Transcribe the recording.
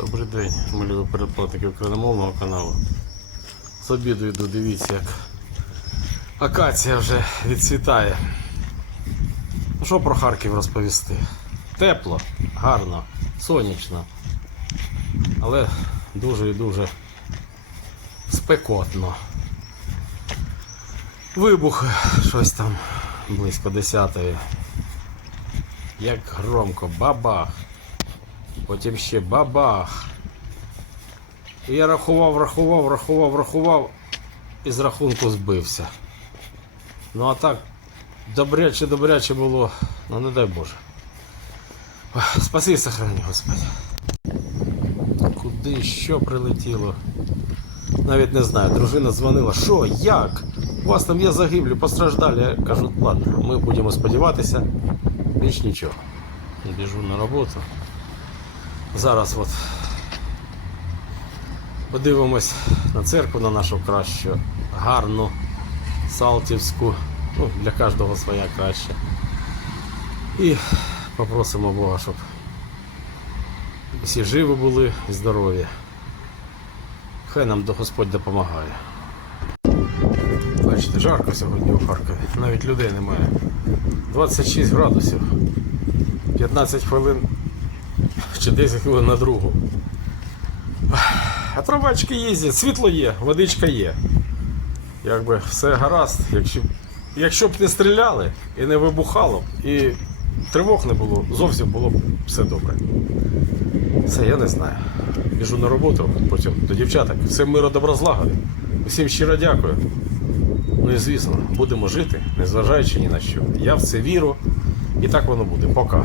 Добрий день, ми любі передплатники україномовного каналу. З обіду йду, дивіться, як акація вже відцвітає. Ну що про Харків розповісти? Тепло, гарно, сонячно, але дуже і дуже спекотно. Вибух щось там близько 10-ї. Як громко, бабах. Потім ще бабах. І я рахував, рахував, рахував, рахував і з рахунку збився. Ну а так, добряче, добряче було, ну не дай Боже. Спаси і сохрані, Господи. Куди, що прилетіло? Навіть не знаю. Дружина дзвонила, що, як? У вас там є загиблі, постраждалі. Я кажу, ладно, ми будемо сподіватися, більш нічого. Біжу на роботу. Зараз от подивимось на церкву на нашу кращу, гарну, Салтівську, ну, для кожного своя краща. І попросимо Бога, щоб всі живі були і здорові. Хай нам Господь допомагає. Бачите, жарко сьогодні у Харкові, навіть людей немає. 26 градусів, 15 хвилин чи 10 хвилин на другу. А трамвайчики їздять, світло є, водичка є. Якби все гаразд, якщо, якщо б не стріляли і не вибухало, і тривог не було, зовсім було б все добре. Це я не знаю. Біжу на роботу, потім до дівчаток. Все миро добро злагоди. Усім щиро дякую. Ну і звісно, будемо жити, незважаючи ні на що. Я в це вірю, і так воно буде. Пока.